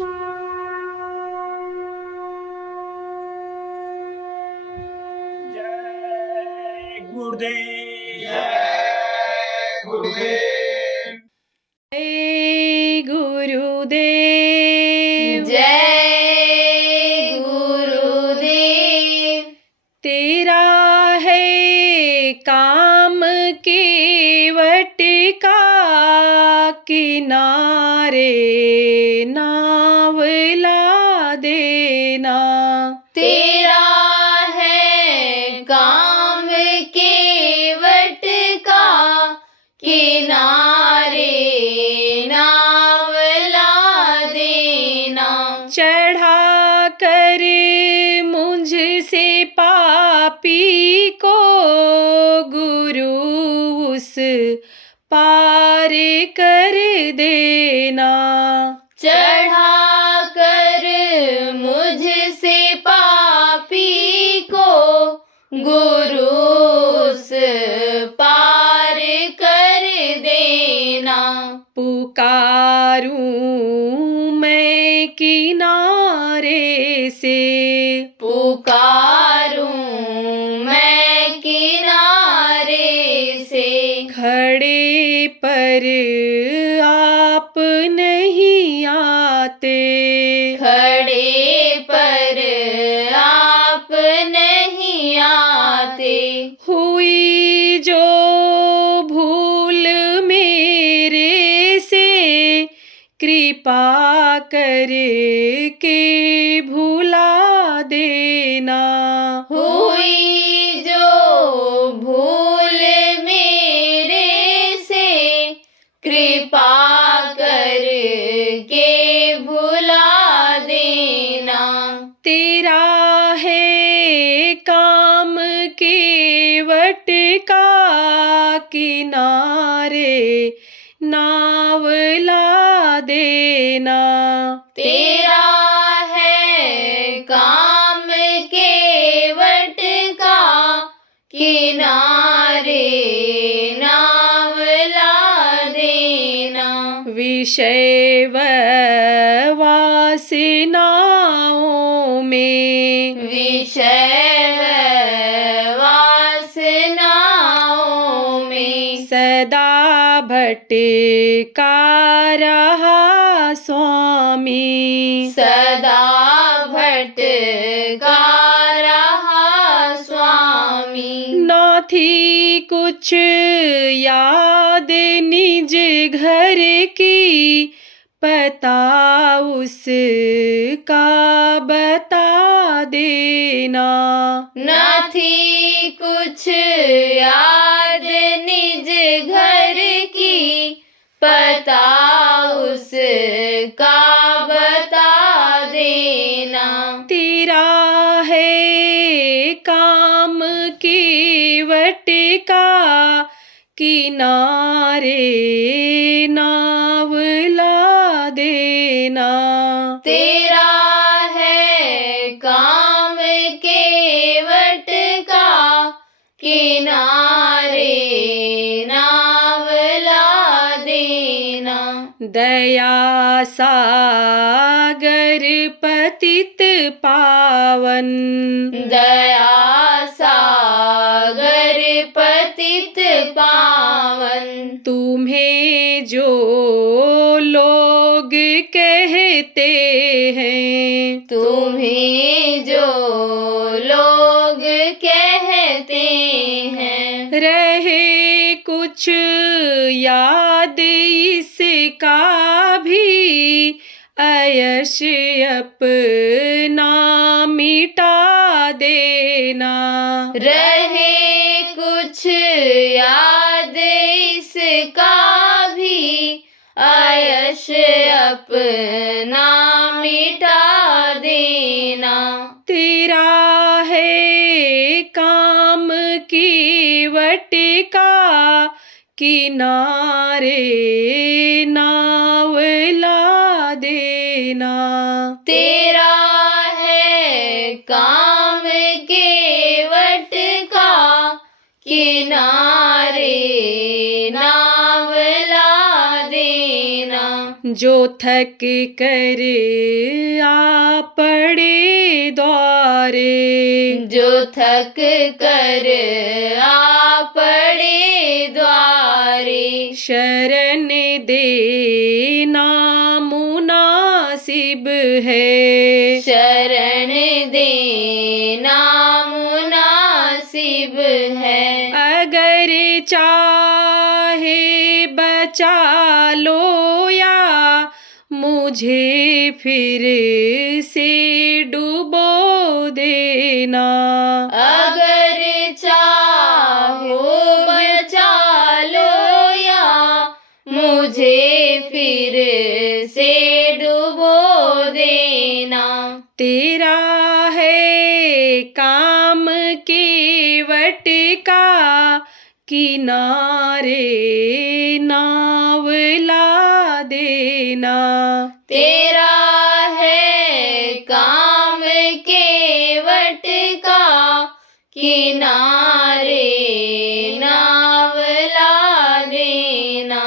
जय गुरुदेव। जय गुरुदेव। जय गुरुदेव। जय गुरुदेव। तेरा है काम केवट का किनारे नावला देना। तेरा है काम केवट का किनारे नावला देना। चढ़ा कर मुझसे पापी को गुरु उस पार कर देना। चढ़ा कर मुझसे पापी को गुरु उस पार कर देना। पुकारूं मैं किनारे से, पुकारूं मैं किनारे से। खड़े पर आप नहीं आते, खड़े पर आप नहीं आते। हुई जो भूल मेरे से कृपा करके भुला देना। हुई जो भूल मेरे से कृपा करके भुला देना। तेरा है काम केवट का किनारे नावला देना। तेरा है काम केवट का किनारे नावला देना। विषय वासनाओं में, विषय वासनाओं में सदा भटका रहा स्वामी। सदा भटका रहा स्वामी। न थी कुछ याद निज घर की, पता उसका बता देना। न थी कुछ याद निज घर की, पता उसका बता देना। तेरा है काम केवट का किनारे नावला देना। तेरा है काम केवट का किनारे नावला देना। दया सागर पतित पावन, दया सागर पतित पावन। तुम्हें जो लोग कहते हैं, तुम्हें जो लोग कहते हैं, रहे कुछ याद इसका भी अयश अपना मिटा देना। रहे कुछ याद इसका भी अयश अपना मिटा देना। तेरा है काम केवट का किनारे नावला देना। तेरा है काम केवट का किनारे नावला देना। जो थक कर आ पड़े द्वारे, जो थक कर आ पड़े द्वारे, शरण देना मुनासिब है, शरण देना मुनासिब है। अगर चाहे बचा लो या मुझे फिर से डुबो देना, अगर चाहो बचा लो या मुझे फिर से डुबो देना। तेरा है काम केवट का किनारे नाव ला देना, तेरा है काम केवट का किनारे नाव ला देना।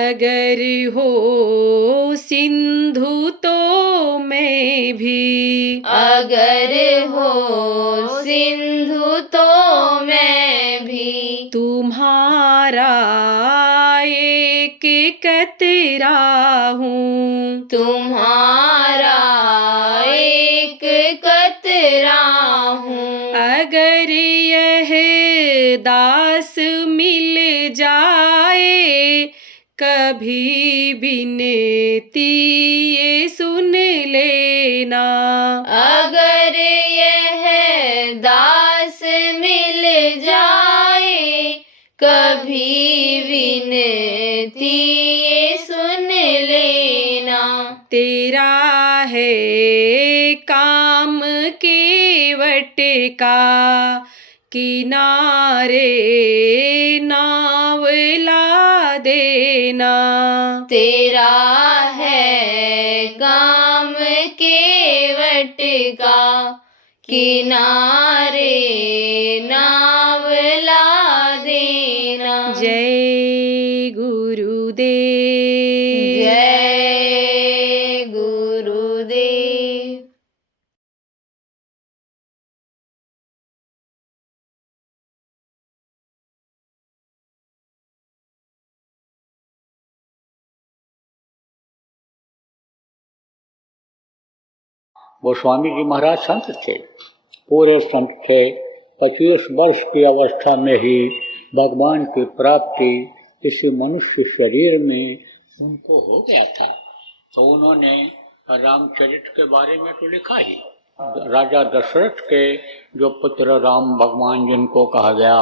अगर हो सिंधु तो मैं भी, अगर हो सिंधु तो मैं भी, तुम्हारा एक कतरा हूँ, तुम्हारा एक कतरा हूँ। अगर यह दास मिल जाए कभी बिनती ये सुन लेना, अगर यह दास मिल जाए कभी विनती ये सुन लेना। तेरा है काम केवट का किनारे नाव ला देना, तेरा है काम केवट का किनारे नाव ला देना। जय गुरुदेव, जय गुरुदेव। गोस्वामी जी महाराज संत थे, पूरे संत थे। 25 वर्ष की अवस्था में ही भगवान की प्राप्ति इसी मनुष्य शरीर में उनको हो गया था। तो उन्होंने रामचरित के बारे में तो लिखा ही, राजा दशरथ के जो पुत्र राम भगवान जिनको कहा गया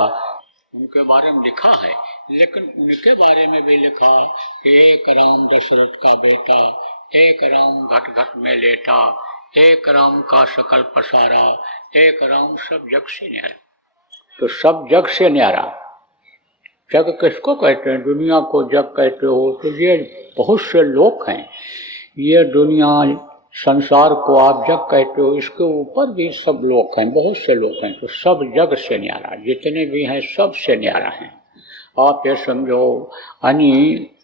उनके बारे में लिखा है, लेकिन उनके बारे में भी लिखा, एक राम दशरथ का बेटा, एक राम घट घट में लेटा, एक राम का सकल पसारा, एक राम सब जग से न्यारा। तो सब जग से न्यारा, जग किसको कहते हैं? दुनिया को जग कहते हो तो ये बहुत से लोग हैं। ये दुनिया संसार को आप जग कहते हो, इसके ऊपर भी सब लोग हैं, बहुत से लोग हैं। तो सब जग से न्यारा, जितने भी हैं सब से न्यारा हैं। आप ये समझो,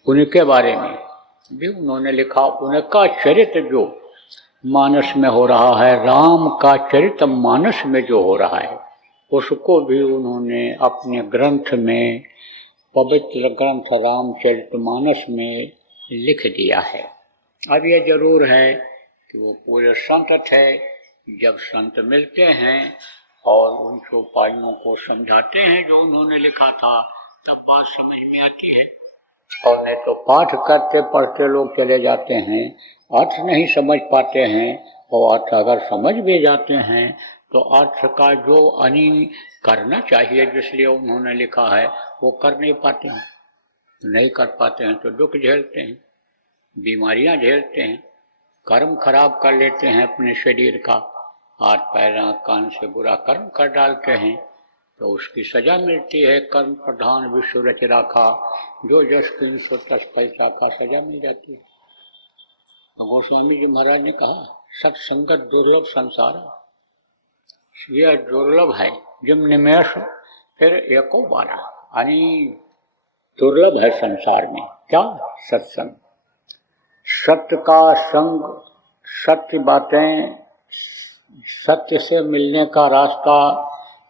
उनके बारे में भी उन्होंने लिखा। उनका चरित्र जो मानस में हो रहा है, राम का चरित्र मानस में जो हो रहा है, उसको भी उन्होंने अपने ग्रंथ में, पवित्र ग्रंथ रामचरितमानस में लिख दिया है। अब ये जरूर है कि वो पूरे संत थे। जब संत मिलते हैं और उन चौपाइयों को समझाते हैं जो उन्होंने लिखा था, तब बात समझ में आती है। और नहीं तो पाठ करते पढ़ते लोग चले जाते हैं, अर्थ नहीं समझ पाते हैं। और अर्थ अगर समझ भी जाते हैं तो अर्थ का जो करना चाहिए, जिसलिए उन्होंने लिखा है, वो कर नहीं पाते हैं। नहीं कर पाते हैं तो दुख झेलते हैं, बीमारियां झेलते हैं, कर्म खराब कर लेते हैं अपने शरीर का, हाथ पैर आँख कान से बुरा कर्म कर डालते हैं तो उसकी सजा मिलती है। कर्म प्रधान विश्व रच राखा, जो जस किन सो तस पैसा का सजा मिल जाती है। तो गोस्वामी जी महाराज ने कहा, सत्संगत दुर्लभ संसार, यह दुर्लभ है। जिम निमेश फिर एको बारा, यानी दुर्लभ है संसार में क्या? सत्संग। सत्य का संग, सत्य बातें, सत्य से मिलने का रास्ता,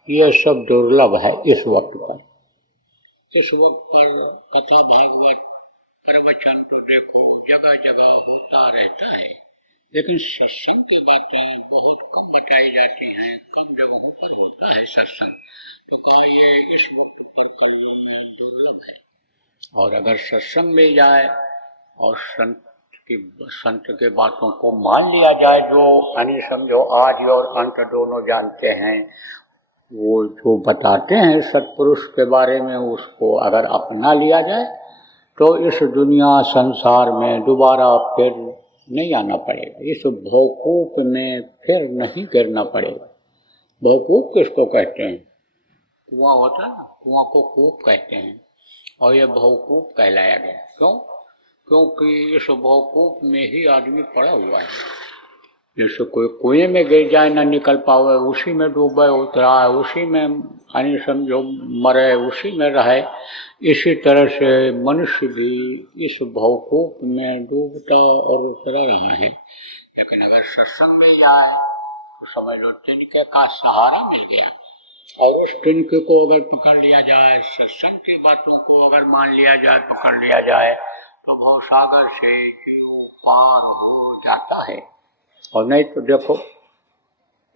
ये सब दुर्लभ है इस वक्त पर। इस वक्त पर कथा भागवत प्रवचन तो देखो जगह जगह होता रहता है, लेकिन सत्संग की बातें बहुत कम बताई जाती हैं, कम जगहों पर होता है सत्संग। तो कहा ये इस वक्त पर कलयुग में दुर्लभ है। और अगर सत्संग मिल जाए और संत के बातों को मान लिया जाए, जो यानी समझो आदि और अंत दोनों जानते हैं, वो जो बताते हैं सत्पुरुष के बारे में, उसको अगर अपना लिया जाए तो इस दुनिया संसार में दोबारा फिर नहीं आना पड़ेगा, इस भवकूप में फिर नहीं गिरना पड़ेगा। भवकूप किसको कहते हैं? कुआं होता है ना, कुआं को कूप कहते हैं, और यह भवकूप कहलाया गया। क्यों? क्योंकि इस भवकूप में ही आदमी पड़ा हुआ है। जैसे कोई कुएं में गिर जाए ना निकल पावे, उसी में डूबे उतरा है, उसी में यानी समझो मरे, उसी में रहे, इसी तरह से मनुष्य भी इस भवकूप में डूबता और उतरा रहा है। लेकिन अगर सत्संग में जाए तो समझ लो तिनके का सहारा मिल गया, और उस तिनके को अगर पकड़ लिया जाए, सत्संग की बातों को अगर मान लिया जाए, पकड़ लिया जाए, तो भवसागर से जीव पार हो जाता है। और नहीं तो देखो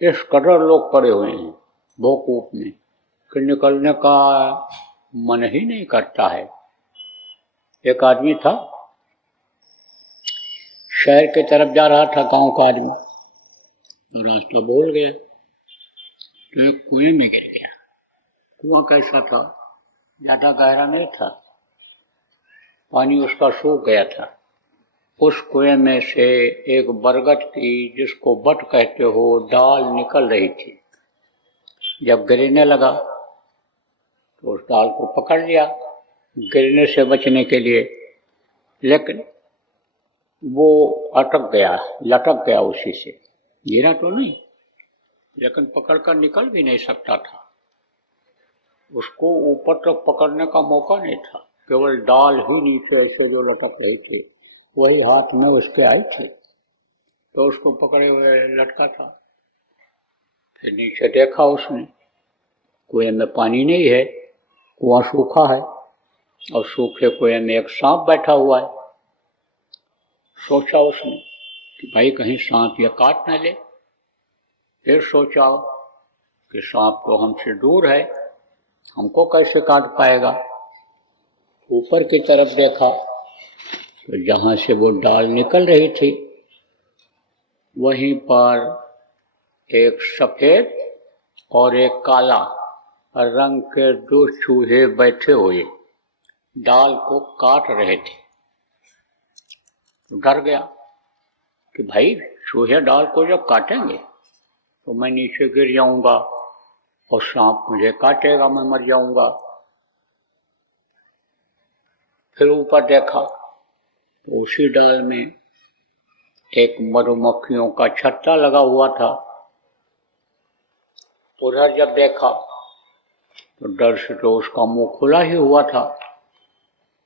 इस कदर लोग पड़े हुए हैं भवकूप में कि निकलने का मन ही नहीं करता है। एक आदमी था, शहर की तरफ जा रहा था, गांव का आदमी, तो रास्ता भूल गया तो एक कुएं में गिर गया। कुआं कैसा था? ज्यादा गहरा नहीं था, पानी उसका सूख गया था। उस कुएं में से एक बरगद की, जिसको बट कहते हो, डाल निकल रही थी। जब गिरने लगा तो उस डाल को पकड़ लिया गिरने से बचने के लिए, लेकिन वो अटक गया, लटक गया उसी से। गिरा तो नहीं, लेकिन पकड़कर निकल भी नहीं सकता था। उसको ऊपर तक पकड़ने का मौका नहीं था, केवल डाल ही नीचे ऐसे जो लटक रही थी वही हाथ में उसके आई थी, तो उसको पकड़े हुए लटका था। फिर नीचे देखा उसने, कुएं में पानी नहीं है, कुआं सूखा है, और सूखे कुएं में एक सांप बैठा हुआ है। सोचा उसने कि भाई कहीं सांप ये काट न ले। फिर सोचा कि सांप तो हमसे दूर है, हमको कैसे काट पाएगा। ऊपर की तरफ देखा तो जहाँ से वो डाल निकल रही थी, वहीं पर एक सफेद और एक काला रंग के दो चूहे बैठे हुए डाल को काट रहे थे। डर गया कि भाई चूहे डाल को जब काटेंगे तो मैं नीचे गिर जाऊंगा और सांप मुझे काटेगा, मैं मर जाऊंगा। फिर ऊपर देखा तो उसी डाल में एक मधुमक्खियों का छत्ता लगा हुआ था। उधर जब देखा तो डर से तो उसका मुंह खुला ही हुआ था।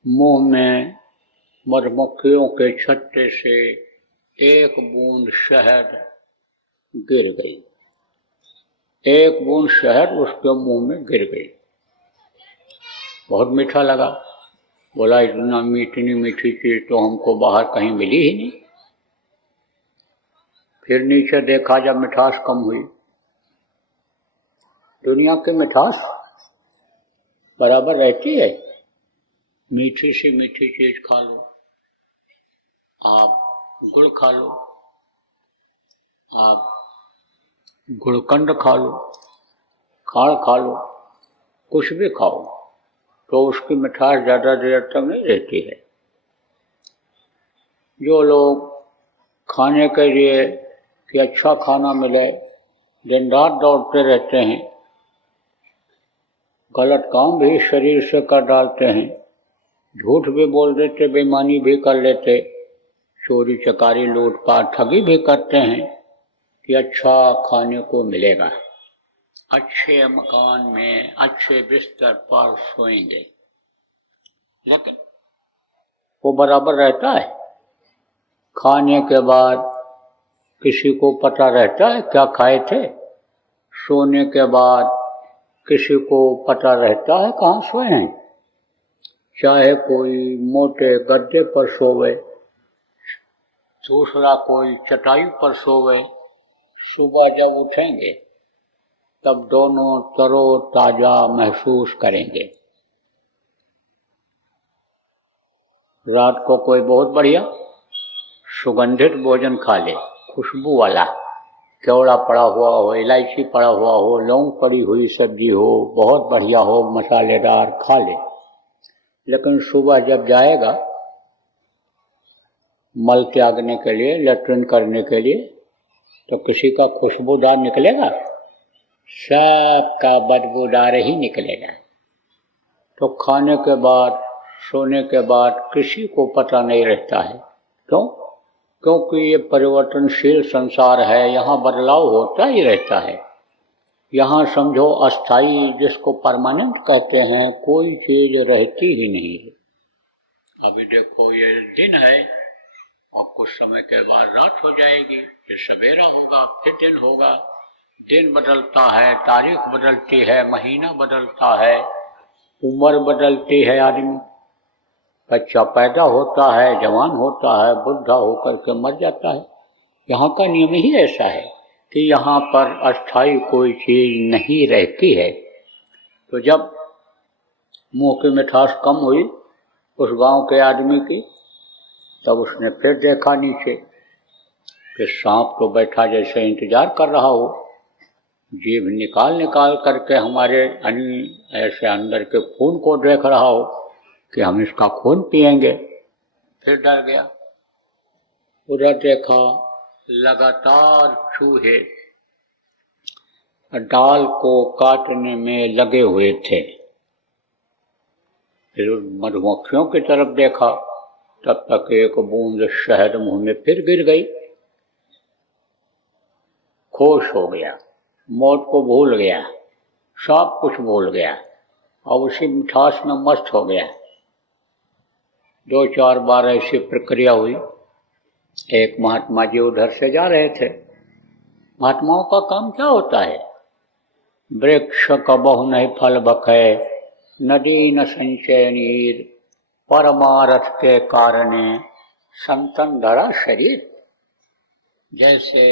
मुंह में मधुमक्खियों के छत्ते से एक बूंद शहद गिर गई, एक बूंद शहद उसके मुंह में गिर गई। बहुत मीठा लगा। बोला इतना इतनी मीठी चीज तो हमको बाहर कहीं मिली ही नहीं। फिर नीचे देखा, जब मिठास कम हुई, दुनिया की मिठास बराबर रहती है। मीठी सी मीठी चीज खा लो, आप गुड़ खा लो, आप गुड़कंड खा लो, खाड़ खा लो, कुछ भी खाओ तो उसकी मिठास ज़्यादा देर तक नहीं रहती है। जो लोग खाने के लिए कि अच्छा खाना मिले दिन रात दौड़ते रहते हैं, गलत काम भी शरीर से कर डालते हैं, झूठ भी बोल देते, बेईमानी भी कर लेते, चोरी चकारी लूटपाट ठगी भी करते हैं कि अच्छा खाने को मिलेगा, अच्छे मकान में अच्छे बिस्तर पर सोएंगे। लेकिन वो बराबर रहता है? खाने के बाद किसी को पता रहता है क्या खाए थे? सोने के बाद किसी को पता रहता है कहाँ सोए हैं? चाहे कोई मोटे गद्दे पर सोवे, दूसरा कोई चटाई पर सोवे, सुबह जब उठेंगे तब दोनों तरोताजा महसूस करेंगे। रात को कोई बहुत बढ़िया सुगंधित भोजन खा ले, खुशबू वाला, केवड़ा पड़ा हुआ हो, इलायची पड़ा हुआ हो, लौंग पड़ी हुई सब्जी हो, बहुत बढ़िया हो, मसालेदार, खा ले। लेकिन सुबह जब जाएगा मल त्यागने के लिए, लैट्रिन करने के लिए, तो किसी का खुशबूदार निकलेगा? सबका बदबूदार ही निकलेगा। तो खाने के बाद, सोने के बाद किसी को पता नहीं रहता है। क्यों? क्योंकि ये परिवर्तनशील संसार है, यहाँ बदलाव होता ही रहता है। यहाँ समझो अस्थाई, जिसको परमानेंट कहते हैं, कोई चीज रहती ही नहीं है। अभी देखो ये दिन है और कुछ समय के बाद रात हो जाएगी, फिर सवेरा होगा, फिर दिन होगा। दिन बदलता है, तारीख बदलती है, महीना बदलता है, उम्र बदलती है। आदमी बच्चा पैदा होता है, जवान होता है, बुढ़ा होकर के मर जाता है। यहाँ का नियम ही ऐसा है कि यहाँ पर अस्थाई कोई चीज नहीं रहती है। तो जब मुंह की मिठास कम हुई उस गांव के आदमी की, तब उसने फिर देखा नीचे कि सांप तो बैठा जैसे इंतजार कर रहा हो, जीभ निकाल निकाल करके हमारे ऐसे अंदर के खून को देख रहा हो कि हम इसका खून पिएंगे। फिर डर गया। उधर देखा लगातार चूहे डाल को काटने में लगे हुए थे। फिर मधुमक्खियों की तरफ देखा, तब तक एक बूंद शहद मुंह में फिर गिर गई। खुश हो गया, मौत को भूल गया, सब कुछ भूल गया और उसी मिठास में मस्त हो गया। 2-4 बार ऐसी प्रक्रिया हुई। एक महात्मा जी उधर से जा रहे थे। महात्माओं का काम क्या होता है? वृक्ष कबहु नहीं फल बखे, नदी न संचय नीर, परमारथ के कारणे संतन धरा शरीर। जैसे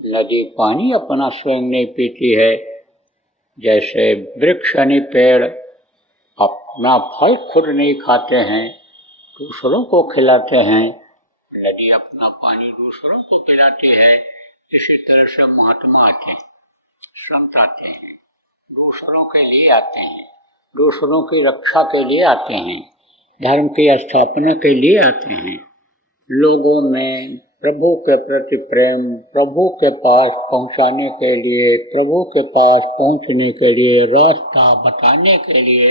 नदी पानी अपना स्वयं नहीं पीती है, जैसे वृक्ष यानी पेड़ अपना फल खुद नहीं खाते हैं, दूसरों को खिलाते हैं, नदी अपना पानी दूसरों को पिलाती है। इसी तरह से महात्मा आते हैं, संत आते हैं, दूसरों के लिए आते हैं, दूसरों की रक्षा के लिए आते हैं, धर्म की स्थापना के लिए आते हैं। लोगों में प्रभु के प्रति प्रेम, प्रभु के पास पहुंचाने के लिए, प्रभु के पास पहुंचने के लिए, रास्ता बताने के लिए,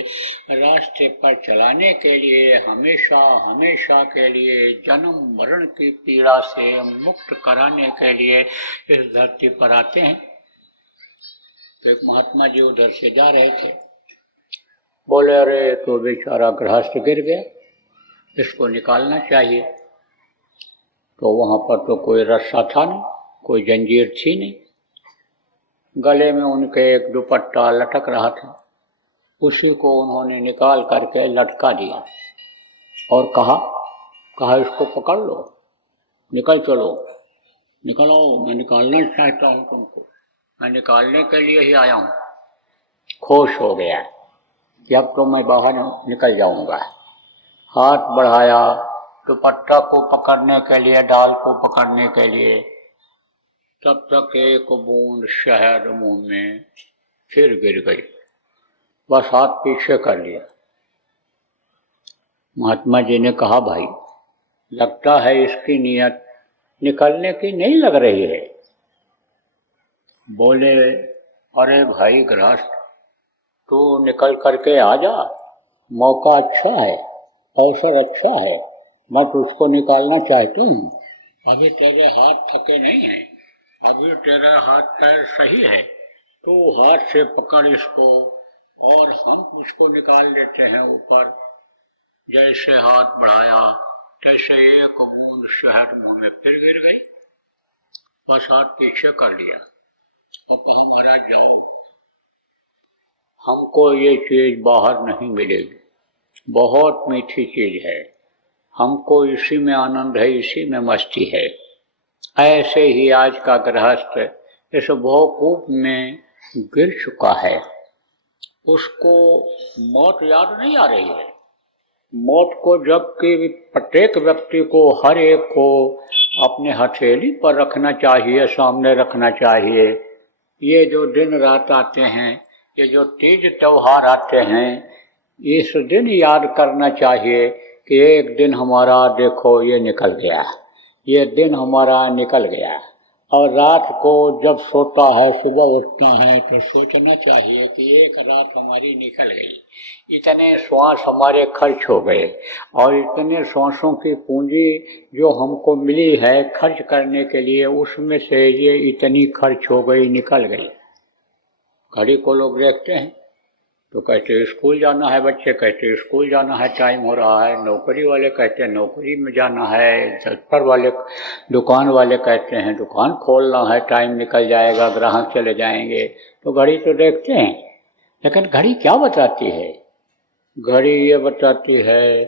रास्ते पर चलाने के लिए, हमेशा हमेशा के लिए जन्म मरण की पीड़ा से मुक्त कराने के लिए इस धरती पर आते हैं। तो एक महात्मा जी उधर से जा रहे थे, बोले अरे तो बेचारा गृहस्थ गिर गया, इसको निकालना चाहिए। तो वहाँ पर तो कोई रस्सा था नहीं, कोई जंजीर थी नहीं, गले में उनके एक दुपट्टा लटक रहा था, उसी को उन्होंने निकाल करके लटका दिया और कहा इसको पकड़ लो, निकल चलो, निकलो, मैं निकालना चाहता हूँ तुमको, मैं निकालने के लिए ही आया हूँ। खुश हो गया कि अब तो मैं बाहर निकल जाऊँगा। हाथ बढ़ाया दुपट्टा को पकड़ने के लिए, डाल को पकड़ने के लिए, तब तक एक बूंद शहद मुंह में फिर गिर गई। बस हाथ पीछे कर लिया। महात्मा जी ने कहा भाई लगता है इसकी नीयत निकलने की नहीं लग रही है। बोले अरे भाई गृहस्थ तू निकल करके आ जा, मौका अच्छा है, अवसर अच्छा है, मैं तुझको निकालना चाहती हूँ। अभी तेरे हाथ थके नहीं हैं, अभी तेरा हाथ पैर सही है, तो हाथ से पकड़ इसको और हम उसको निकाल लेते हैं ऊपर। जैसे हाथ बढ़ाया कैसे एक बूंद शहद मुंह में फिर गिर गई, बस हाथ पीछे कर लिया और कहा महाराज जाओ, हमको ये चीज बाहर नहीं मिलेगी, बहुत मीठी चीज है, हमको इसी में आनंद है, इसी में मस्ती है। ऐसे ही आज का गृहस्थ इस भवकूप में गिर चुका है, उसको मौत याद नहीं आ रही है। मौत को जबकि प्रत्येक व्यक्ति को, हर एक को अपने हथेली पर रखना चाहिए, सामने रखना चाहिए। ये जो दिन रात आते हैं, ये जो तीज त्योहार आते हैं, इस दिन याद करना चाहिए कि एक दिन हमारा देखो ये निकल गया, ये दिन हमारा निकल गया। और रात को जब सोता है, सुबह उठता है, तो सोचना चाहिए कि एक रात हमारी निकल गई, इतने श्वास हमारे खर्च हो गए और इतने श्वासों की पूंजी जो हमको मिली है खर्च करने के लिए, उसमें से ये इतनी खर्च हो गई, निकल गई। घड़ी को लोग देखते हैं तो कहते स्कूल जाना है, बच्चे कहते स्कूल जाना है, टाइम हो रहा है। नौकरी वाले कहते हैं नौकरी में जाना है, दफ्तर वाले, दुकान वाले कहते हैं दुकान खोलना है, टाइम निकल जाएगा, ग्राहक चले जाएंगे। तो घड़ी तो देखते हैं, लेकिन घड़ी क्या बताती है? घड़ी ये बताती है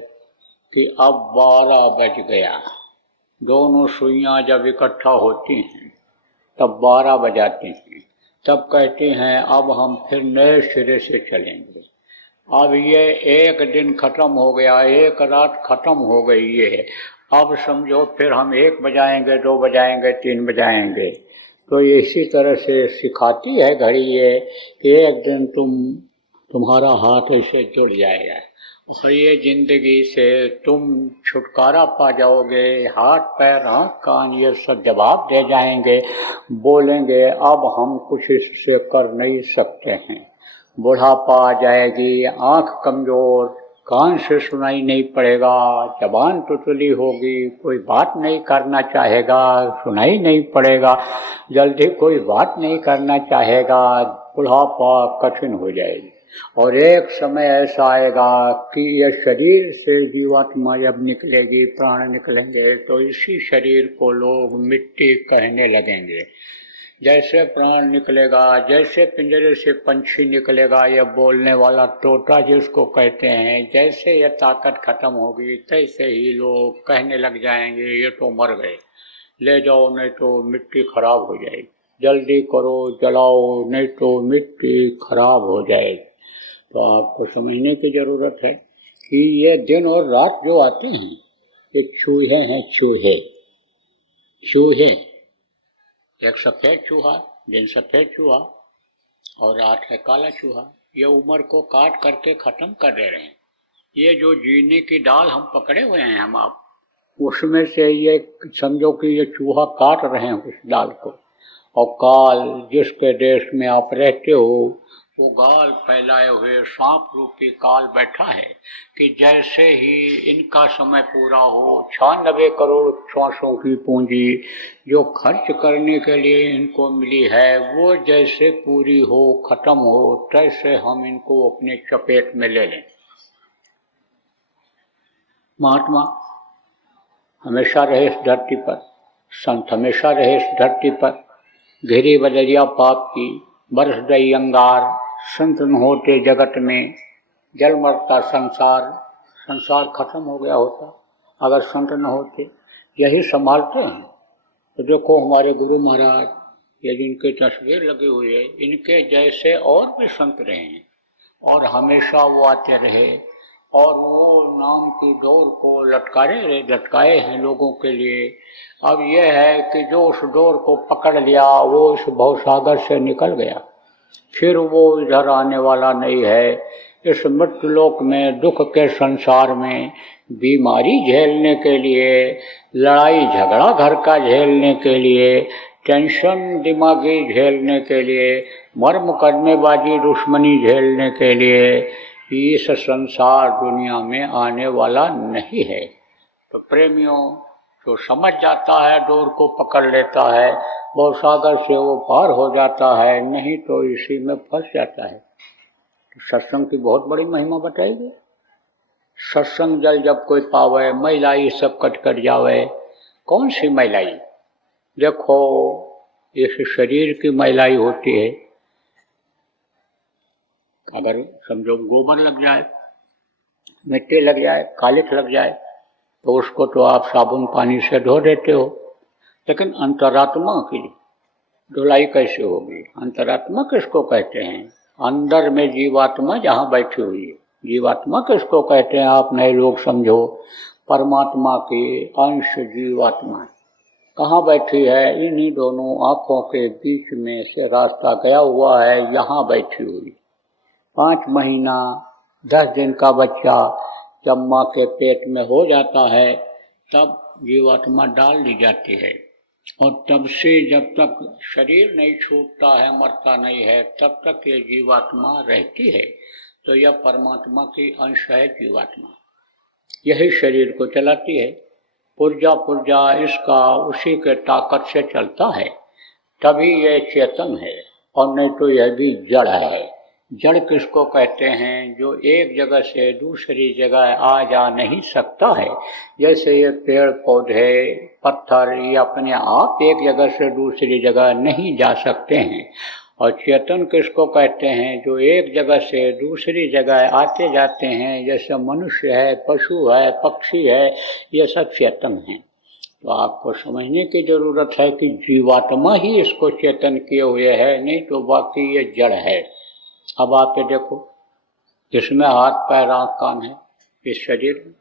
कि अब 12 बज गया। दोनों सुइयां जब इकट्ठा होती हैं तब 12 बजाती हैं, तब कहते हैं अब हम फिर नए सिरे से चलेंगे। अब ये एक दिन खत्म हो गया, एक रात खत्म हो गई है, अब समझो फिर हम 1 बजाएंगे, 2 बजाएंगे, 3 बजाएंगे। तो इसी तरह से सिखाती है घड़ी ये कि एक दिन तुम्हारा हाथ ऐसे जुड़ जाएगा और ये जिंदगी से तुम छुटकारा पा जाओगे। हाथ पैर आँख कान ये सब जवाब दे जाएंगे, बोलेंगे अब हम कुछ इससे कर नहीं सकते हैं। बुढ़ापा आ जाएगी, आँख कमजोर, कान से सुनाई नहीं पड़ेगा, जबान तुतली होगी, कोई बात नहीं करना चाहेगा, सुनाई नहीं पड़ेगा, जल्दी कोई बात नहीं करना चाहेगा, बुढ़ापा कठिन हो जाएगी। और एक समय ऐसा आएगा कि यह शरीर से जीवात्मा जब निकलेगी, प्राण निकलेंगे, तो इसी शरीर को लोग मिट्टी कहने लगेंगे। जैसे प्राण निकलेगा, जैसे पिंजरे से पंछी निकलेगा, यह बोलने वाला तोता जिसको कहते हैं, जैसे यह ताकत खत्म होगी तैसे ही लोग कहने लग जाएंगे ये तो मर गए, ले जाओ नहीं तो मिट्टी खराब हो जाएगी, जल्दी करो जलाओ नहीं तो मिट्टी खराब हो जाएगी। तो आपको समझने की ज़रूरत है कि ये दिन और रात जो आते हैं ये चूहे हैं, चूहे। एक सफ़ेद चूहा, दिन सफ़ेद चूहा, और रात है काला चूहा। ये उम्र को काट करके ख़त्म कर दे रहे हैं। ये जो जीने की डाल हम पकड़े हुए हैं हम आप, उसमें से ये समझो कि ये चूहा काट रहे हैं उस डाल को। और काल जिसके देश में आप रहते हो, वो गाल फैलाए हुए सांप रूपी काल बैठा है कि जैसे ही इनका समय पूरा हो, 96 करोड़ श्वासों की पूंजी जो खर्च करने के लिए इनको मिली है, वो जैसे पूरी हो, खत्म हो, तैसे हम इनको अपने चपेट में ले लें। महात्मा हमेशा रहे इस धरती पर, संत हमेशा रहे इस धरती पर, घेरी बदरिया पाप की, बरस गई अंगार, संत न होते जगत में, जल मरता संसार खत्म हो गया होता अगर संत न होते। यही संभालते हैं। तो देखो हमारे गुरु महाराज, ये जिनके तस्वीर लगी हुई है, इनके जैसे और भी संत रहे हैं और हमेशा वो आते रहे और वो नाम की डोर को लटकाए हैं लोगों के लिए। अब यह है कि जो उस डोर को पकड़ लिया वो इस भवसागर से निकल गया, फिर वो इधर आने वाला नहीं है। इस मृत्यु लोक में, दुख के संसार में, बीमारी झेलने के लिए, लड़ाई झगड़ा घर का झेलने के लिए, टेंशन दिमागी झेलने के लिए, मर मुकदमेबाजी दुश्मनी झेलने के लिए इस संसार दुनिया में आने वाला नहीं है। तो प्रेमियों, जो समझ जाता है डोर को पकड़ लेता है, भवसागर से वो पार हो जाता है, नहीं तो इसी में फंस जाता है। तो सत्संग की बहुत बड़ी महिमा बताई गई। सत्संग जल जब कोई पावे, मैलाई सब कट कट जावे। कौन सी मैलाई? देखो, इस शरीर की मैलाई होती है। अगर समझो गोबर लग जाए, मिट्टी लग जाए, कालिख लग जाए, तो उसको तो आप साबुन पानी से धो देते हो, लेकिन अंतरात्मा की धुलाई कैसे होगी? अंतरात्मा किसको कहते हैं? अंदर में जीवात्मा जहाँ बैठी हुई है, जीवात्मा किसको कहते हैं? आप नए लोग समझो, परमात्मा के अंश जीवात्मा कहाँ बैठी है? इन्हीं दोनों आँखों के बीच में से रास्ता गया हुआ है, यहाँ बैठी हुई। 5 महीना 10 दिन का बच्चा जब माँ के पेट में हो जाता है, तब जीवात्मा डाल दी जाती है, और तब से जब तक शरीर नहीं छूटता है, मरता नहीं है, तब तक ये जीवात्मा रहती है। तो यह परमात्मा की अंश है जीवात्मा, यही शरीर को चलाती है। पुर्जा पुर्जा इसका उसी के ताकत से चलता है, तभी ये चेतन है, और नहीं तो यह भी जड़ है। जड़ किसको कहते हैं? जो एक जगह से दूसरी जगह आ जा नहीं सकता है। जैसे ये पेड़ पौधे पत्थर, ये अपने आप एक जगह से दूसरी जगह नहीं जा सकते हैं। और चेतन किसको कहते हैं? जो एक जगह से दूसरी जगह आते जाते हैं। जैसे मनुष्य है, पशु है, पक्षी है, ये सब चेतन हैं। तो आपको समझने की जरूरत है कि जीवात्मा ही इसको चेतन किए हुए है, नहीं तो बाकी ये जड़ है। अब आप ये देखो, इसमें हाथ पैर आँख कान है, इस शरीर में।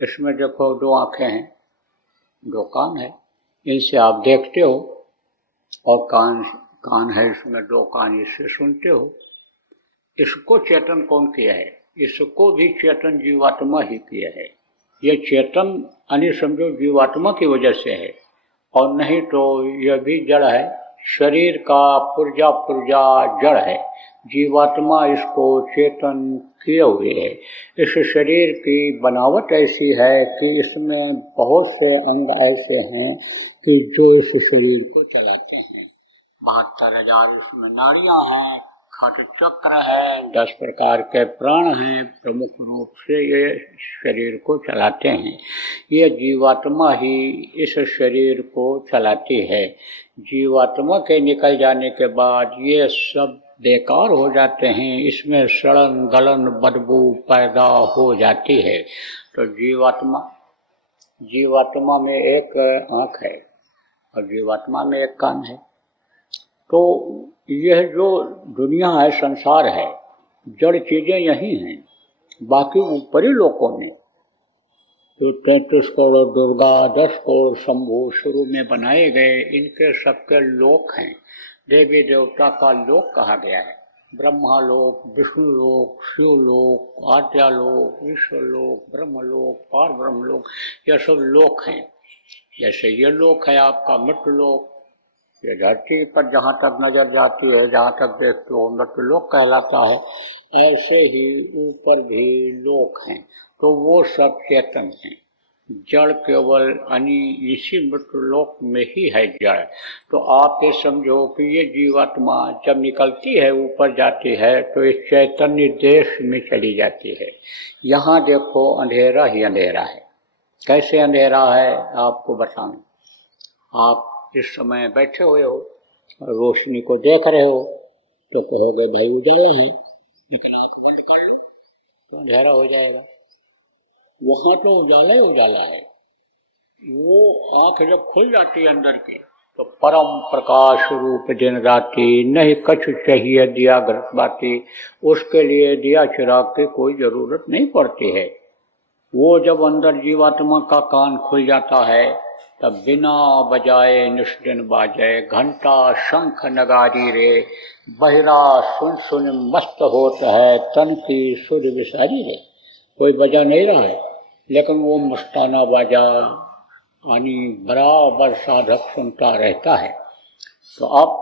इसमें देखो 2 आँखें हैं, 2 कान है, इनसे आप देखते हो, और कान है इसमें 2 कान, इससे सुनते हो। इसको चेतन कौन किया है? इसको भी चेतन जीवात्मा ही किया है। ये चेतन यानी समझो जीवात्मा की वजह से है, और नहीं तो यह भी जड़ है। शरीर का पुर्जा पुर्जा जड़ है, जीवात्मा इसको चेतन किए हुए है। इस शरीर की बनावट ऐसी है कि इसमें बहुत से अंग ऐसे हैं कि जो इस शरीर को चलाते हैं। 72,000 इसमें नाड़ियाँ हैं, खट चक्र है, 10 प्रकार के प्राण हैं, प्रमुख रूप से ये शरीर को चलाते हैं। ये जीवात्मा ही इस शरीर को चलाती है। जीवात्मा के निकल जाने के बाद ये सब बेकार हो जाते हैं, इसमें सड़न गलन बदबू पैदा हो जाती है। तो जीवात्मा में एक आँख है, और जीवात्मा में एक कान है। तो यह जो दुनिया है, संसार है, जड़ चीज़ें यही हैं। बाकी ऊपरी लोकों में तो 33 करोड़ दुर्गा, 10 करोड़ शंभु शुरू में बनाए गए, इनके सबके लोक हैं। देवी देवता का लोक कहा गया है। ब्रह्मा लोक, विष्णु लोक, शिवलोक, आद्यालोक, ईश्वरलोक, ब्रह्मलोक, पार ब्रह्मलोक, यह सब लोक हैं। जैसे ये लोक है आपका मृत्युलोक, ये धरती पर जहाँ तक नजर जाती है, जहाँ तक देखते हो, मृत्युलोक कहलाता है। ऐसे ही ऊपर भी लोक हैं, तो वो सब चेतन हैं। जड़ केवल यानी इसी मृत्युलोक में ही है जड़। तो आप ये समझो कि ये जीवात्मा जब निकलती है, ऊपर जाती है, तो इस चैतन्य देश में चली जाती है। यहाँ देखो अंधेरा ही अंधेरा है। कैसे अंधेरा है आपको बताऊं। आप इस समय बैठे हुए हो, रोशनी को देख रहे हो, तो कहोगे भाई उजाला है, लेकिन आँख बंद कर लो तो अंधेरा हो जाएगा। वहाँ तो उजाला ही उजाला है। वो आँख जब खुल जाती है अंदर की, तो परम प्रकाश रूप दिन राती, नहीं कछु चाहिए दिया घृत बाती। उसके लिए दिया चिराग की कोई जरूरत नहीं पड़ती है। वो जब अंदर जीवात्मा का कान खुल जाता है, तब बिना बजाए निष्दिन बाजे, घंटा शंख नगारी रे, बहिरा सुन सुन मस्त होता है, तन की सुध विसारी रे। कोई बजा नहीं रहा है, लेकिन वो मस्ताना बाजा यानी बराबर साधक सुनता रहता है। तो अब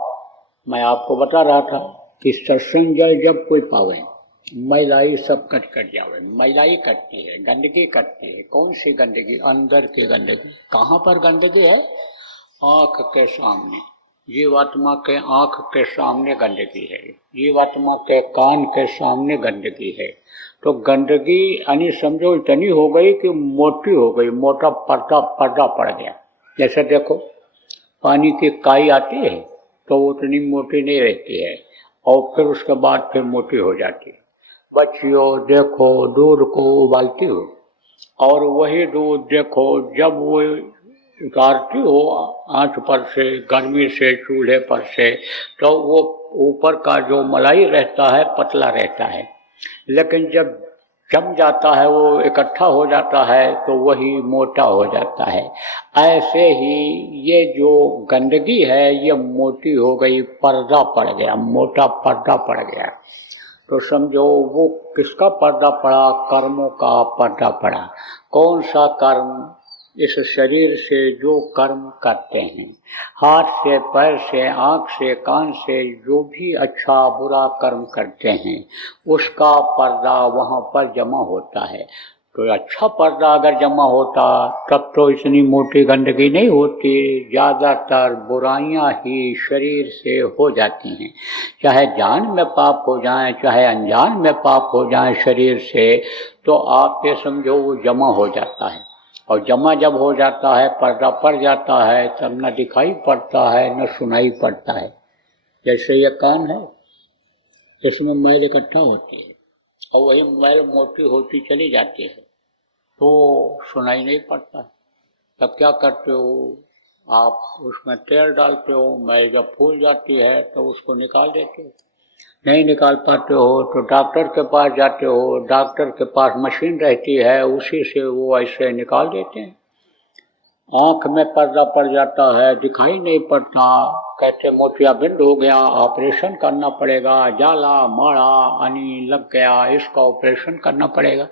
मैं आपको बता रहा था कि सत्संग जल जब कोई पावे, मैलाई सब कट जावे। मैलाई कटती है, गंदगी कटती है। कौन सी गंदगी? अंदर की गंदगी। कहाँ पर गंदगी है? आँख के सामने। जीवात्मा के आँख के सामने गंदगी है, जीवात्मा के कान के सामने गंदगी है। तो गंदगी यानी समझो इतनी हो गई कि मोटी हो गई, मोटा पर्दा पर्दा पड़ गया। जैसे देखो पानी की काई आती है तो वो उतनी मोटी नहीं रहती है और फिर उसके बाद फिर मोटी हो जाती है। बच्चियों देखो दूध को उबालती हो और वही दूध देखो जब वो उतारती हो आंच पर से, गर्मी से, चूल्हे पर से, तो वो ऊपर का जो मलाई रहता है पतला रहता है, लेकिन जब जम जाता है, वो इकट्ठा हो जाता है तो वही मोटा हो जाता है। ऐसे ही ये जो गंदगी है ये मोटी हो गई, पर्दा पड़ गया, मोटा पर्दा पड़ गया। तो समझो वो किसका पर्दा पड़ा? कर्मों का पर्दा पड़ा। कौन सा कर्म? इस शरीर से जो कर्म करते हैं, हाथ से, पैर से, आँख से, कान से, जो भी अच्छा बुरा कर्म करते हैं उसका पर्दा वहाँ पर जमा होता है। तो अच्छा पर्दा अगर जमा होता तब तो इतनी मोटी गंदगी नहीं होती। ज़्यादातर बुराइयां ही शरीर से हो जाती हैं, चाहे जान में पाप हो जाएं, चाहे अनजान में पाप हो जाएं शरीर से, तो आप ये समझो वो जमा हो जाता है। और जमा जब हो जाता है, पर्दा पड़ जाता है, तब न दिखाई पड़ता है न सुनाई पड़ता है। जैसे ये कान है, इसमें मैल इकट्ठा होती है और वही मैल मोटी होती चली जाती है तो सुनाई नहीं पड़ता। तब क्या करते हो आप? उसमें तेल डालते हो, मैल जब फूल जाती है तो उसको निकाल देते हो। नहीं निकाल पाते हो तो डॉक्टर के पास जाते हो, डॉक्टर के पास मशीन रहती है, उसी से वो ऐसे निकाल देते हैं। आँख में पर्दा पड़ जाता है, दिखाई नहीं पड़ता, कहते मोतियाबिंद हो गया, ऑपरेशन करना पड़ेगा, जाला माड़ा यानी लग गया, इसका ऑपरेशन करना पड़ेगा।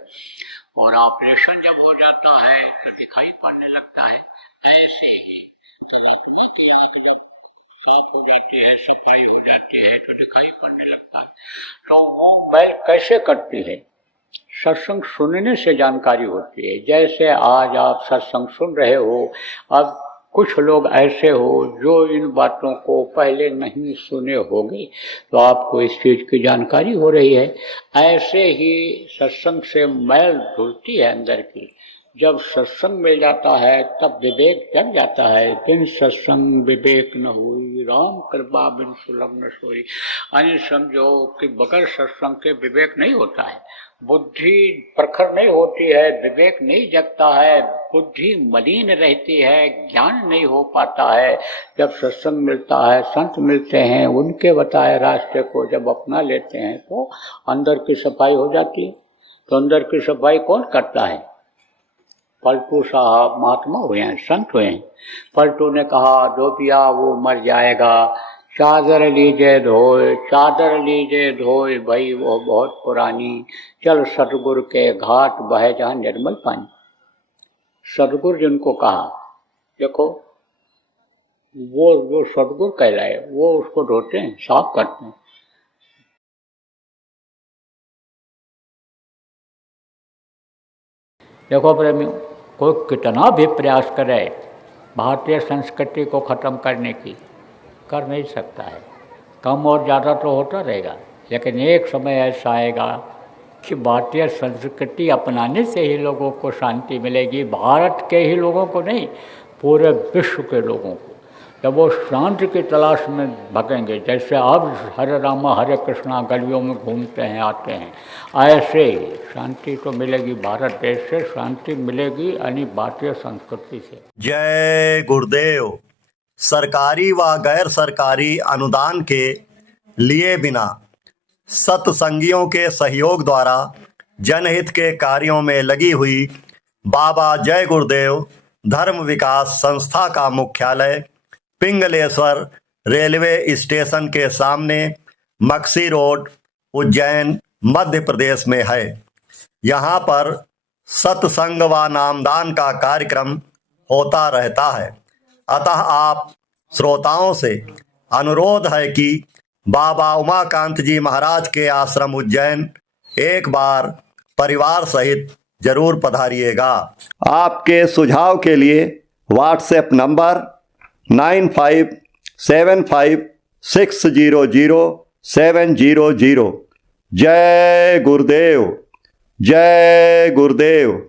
और ऑपरेशन जब हो जाता है तो दिखाई पड़ने लगता है। ऐसे ही आत्मा की आँख जब साफ हो जाती है, सफाई हो जाती है तो दिखाई पड़ने लगता है। तो वो मैल कैसे कटती है? सत्संग सुनने से जानकारी होती है। जैसे आज आप सत्संग सुन रहे हो, अब कुछ लोग ऐसे हो जो इन बातों को पहले नहीं सुने होंगे, तो आपको इस चीज़ की जानकारी हो रही है। ऐसे ही सत्संग से मैल धुलती है अंदर की। जब सत्संग मिल जाता है तब विवेक जग जाता है। बिन सत्संग विवेक न हुई, राम कृपा बिन सुलभ न सोई। यानी समझो कि बगैर सत्संग के विवेक नहीं होता है, बुद्धि प्रखर नहीं होती है, विवेक नहीं जगता है, बुद्धि मलिन रहती है, ज्ञान नहीं हो पाता है। जब सत्संग मिलता है, संत मिलते हैं, उनके बताए रास्ते को जब अपना लेते हैं तो अंदर की सफाई हो जाती है। तो अंदर की सफाई कौन करता है? पलटू साहब महात्मा हुए हैं, संत हुए हैं। पलटू ने कहा धोबिया वो मर जाएगा, चादर लीजिए धोए, चादर लीजिए धोए, भाई वो बहुत पुरानी, चल सतगुरु के घाट बहे जहाँ निर्मल पानी। सतगुरु जिनको कहा, देखो वो सतगुरु कहलाए, वो उसको धोते हैं, साफ करते हैं। देखो प्रेमियों, कोई कितना भी प्रयास करे भारतीय संस्कृति को ख़त्म करने की, कर नहीं सकता है। कम और ज़्यादा तो होता रहेगा, लेकिन एक समय ऐसा आएगा कि भारतीय संस्कृति अपनाने से ही लोगों को शांति मिलेगी। भारत के ही लोगों को नहीं, पूरे विश्व के लोगों को। जब वो शांति की तलाश में भगेंगे, जैसे अब हरे रामा हरे कृष्णा गलियों में घूमते हैं, आते हैं, ऐसे ही शांति तो मिलेगी। भारत देश से शांति मिलेगी यानी भारतीय संस्कृति से। जय गुरुदेव। सरकारी व गैर सरकारी अनुदान के लिए बिना सत्संगियों के सहयोग द्वारा जनहित के कार्यों में लगी हुई बाबा जय गुरुदेव धर्म विकास संस्था का मुख्यालय पिंगलेश्वर रेलवे स्टेशन के सामने मक्सी रोड, उज्जैन, मध्य प्रदेश में है। यहाँ पर सत्संग व नामदान का कार्यक्रम होता रहता है। अतः आप श्रोताओं से अनुरोध है कि बाबा उमाकांत जी महाराज के आश्रम उज्जैन एक बार परिवार सहित जरूर पधारिएगा। आपके सुझाव के लिए व्हाट्सएप नंबर 75600700। जय गुरुदेव, जय गुरुदेव।